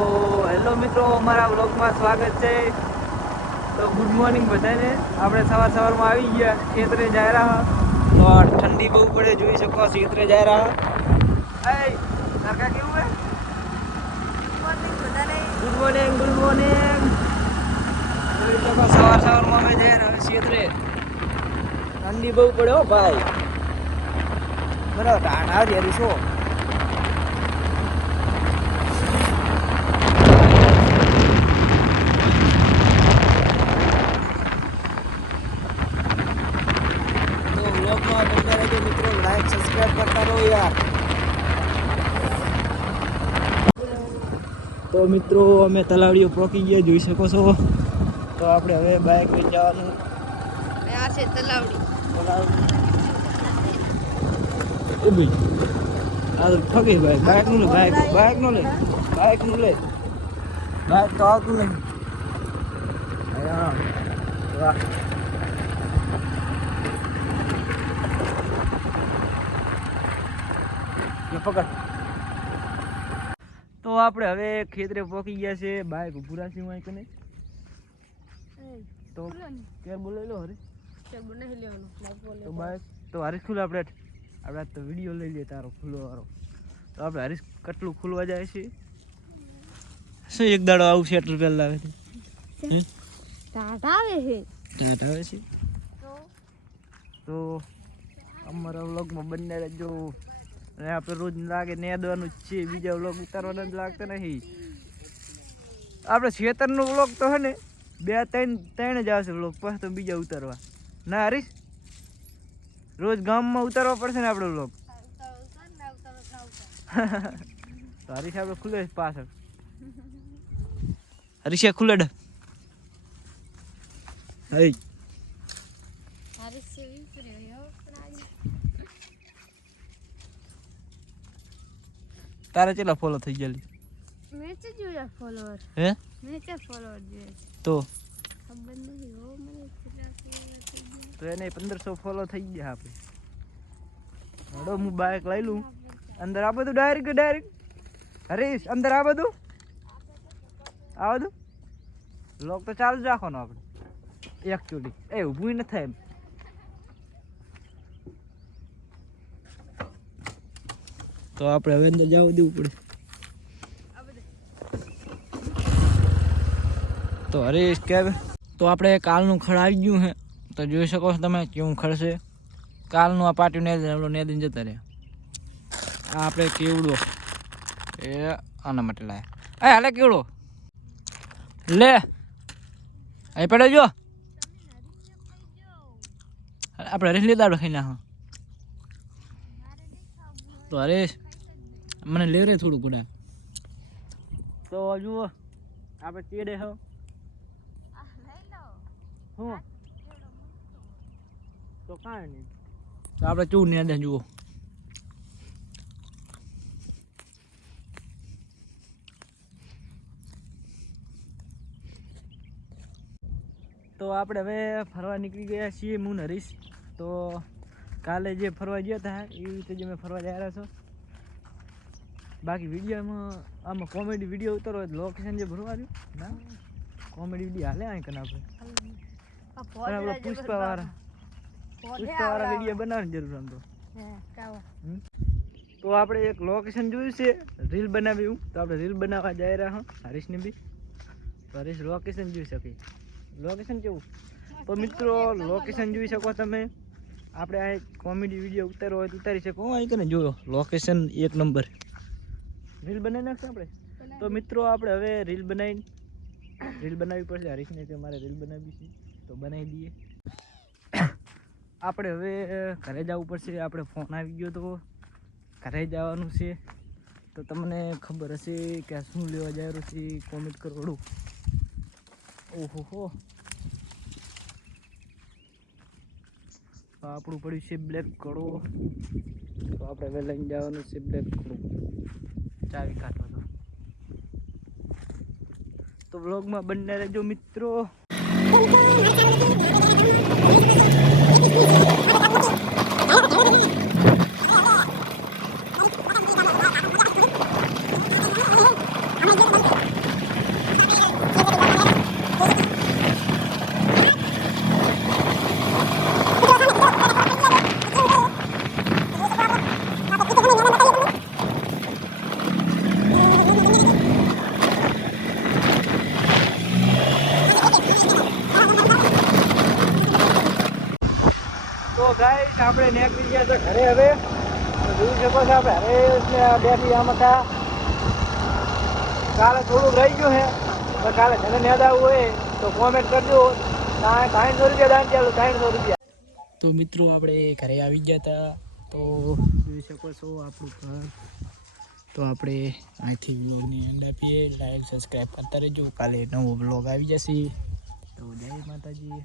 તો હેલો મિત્રો, અમારા વ્લોગમાં સ્વાગત છે. તો ગુડ મોર્નિંગ બધાને. આપણે સવારમાં આવી ગયા, ખેતરે જઈ રહ્યા. તો ઠંડી બહુ પડે, જોઈ શકો ખેતરે જઈ રહ્યા. એ કાકા કેવું હે? ગુડ મોર્નિંગ જોઈ શકો સવારમાં અમે જઈ રહ્યા ખેતરે. ઠંડી બહુ પડે હો ભાઈ, બરાબર ટાણ આવી હરી છો. મિત્રો લાઈક સબસ્ક્રાઇબ કરતા રહો યાર. તો મિત્રો અમે તલાવડીઓ પહોંચી ગયા, જોઈ શકો છો. તો આપણે હવે બાઇક લઈ જવાનું. આ છે તલાવડી. ઉભી આ તો ઠગી ભાઈ. બાઇક નું લે, બાઇક નું લે, બાઇક નું લે. બાઇક તો આવતું નહીં. વાહ, પકડ. તો આપણે હવે ખેતરે પહોંચી ગયા છે. બાઈક ઉભું રાખી હોય કે નહીં? તો કેર બોલે લો હરે તો બાઈક તો હરીશ ખુલ્લો. આપણે તો વિડીયો લઈ લઈએ તારો ખુલ્લો વાળો. તો આપણે હરીશ કેટલું ખુલવા જાય છે. શું એક દાડો આવું છે એટલું પહેલા આવે છે? ટાટ આવે છે. ટાટ આવે છે. તો અમારા વ્લોગમાં બંને રહેજો. અને આપણે રોજ લાગે નેદવાનું જ છે, બીજા વ્લોગ ઉતારવાના જ લાગતા નહીં. આપણે ખેતરનો વ્લોગ તો હે ને 2-3 જ આવશે વ્લોગ, પછી તો બીજા ઉતારવા ના હરીશ. રોજ ગામમાં ઉતારવા પડશે ને આપણે વ્લોગ. તો હરીશ આપણે ખુલે પાછળ. હરીશ ખુલે ડ હઈ તારે કેટલા ફોલો થઈ ગયા? મેં તો જોયા ફોલોવર. હે મેં તો ફોલોવર જોયા તો ખબર નહીં હો મને કેટલા તો એને 1500 ફોલો થઈ ગયા આપણે. હડો હું બાઇક લઈ લઉં. અંદર આ બધું ડાયરેક્ટ હરીશ અંદર આ બધું લોક તો ચાલુ જ રાખવાનો આપણે. એક ચોડી એ ઊભું ન થાય એમ. તો આપણે હવે અંદર જવા દેવું પડે. તો હરીશ કે તો આપણે કાલનું ખડ આવી ગયું હે. તો જોઈ શકો છો તમે કેવું ખડ છે કાલનું. આ પાટિયું નેદીને જતા રહ્યા. આ આપણે કેવડો એ આના માટે લાયા. હાલે કેવડો લે અહીં પડે જો. આપણે હરીશ લીધા ખાઈ નાખો. તો હરીશ મને લે રે થોડું ગુડા. તો જુઓ આપણે ચેડે હો હું તો કાંઈ નહીં. તો આપણે ચૂ ને દે જુઓ. તો આપણે હવે ફરવા નીકળી ગયા છીએ હું ને હરીશ. તો કાલે જે ફરવા ગયા હતા એવી રીતે જ અમે ફરવા જઈ રહ્યા છો. બાકી વિડીયોમાં આમાં કોમેડી વિડીયો ઉતારો લોકેશન જે ભરવાનું ના કોમેડી વિડીયો હાલે અહીં કને આપણે પુષ્પાવાળા વિડીયો બનાવવાની જરૂર આમ તો આપણે એક લોકેશન જોયું છે રીલ બનાવ્યું. તો આપણે રીલ બનાવવા જઈ રહ્યા હા હરીશને બી. તો હરીશ લોકેશન જોઈ શકે. લોકેશન કેવું? તો મિત્રો લોકેશન જોઈ શકો તમે. આપણે આ કોમેડી વિડીયો ઉતારવો હોય તો ઉતારી શકો. અહીં કને જોયો લોકેશન 1 નંબર. રીલ બનાવી નાખશે આપણે. તો મિત્રો આપણે હવે રીલ બનાવવી પડશે. હરીશને કે મારે રીલ બનાવવી છે તો બનાવી દઈએ. આપણે હવે ઘરે જવું પડશે. આપણે ફોન આવી ગયો તો ઘરે જવાનું છે. તો તમને ખબર હશે કે આ શું લેવા જઈ રહ્યું છે, કોમેન્ટ કરો. ઓહો હો આપણું પડ્યું છે બ્લેક કડો. તો આપણે હવે લઈને જવાનું છે બ્લેક કડો ચાવી કાઢવાનો. તો વ્લોગમાં બંને રહેજો મિત્રો. આપણે નીકળી ગયા છે ઘરે હવે. તો જોઈ શકો છો આપણે હરેશને બેઠી આમ હતા. કાલે થોડુંક રહી ગયું છે તો કાલે ઘરે યાદ આવવું હોય તો કોમેન્ટ કરજો. 300 રૂપિયા દાન ચાલુ 300 રૂપિયા. તો મિત્રો આપણે ઘરે આવી ગયા હતા. તો જોઈ શકો છો આપણું ઘર. તો આપણે અહીંથી વ્લોગની એન્ડ આપીએ. લાઈક સબસ્ક્રાઈબ કરતા રહેજો. કાલે નવો વ્લોગ આવી જશે. તો જય માતાજી.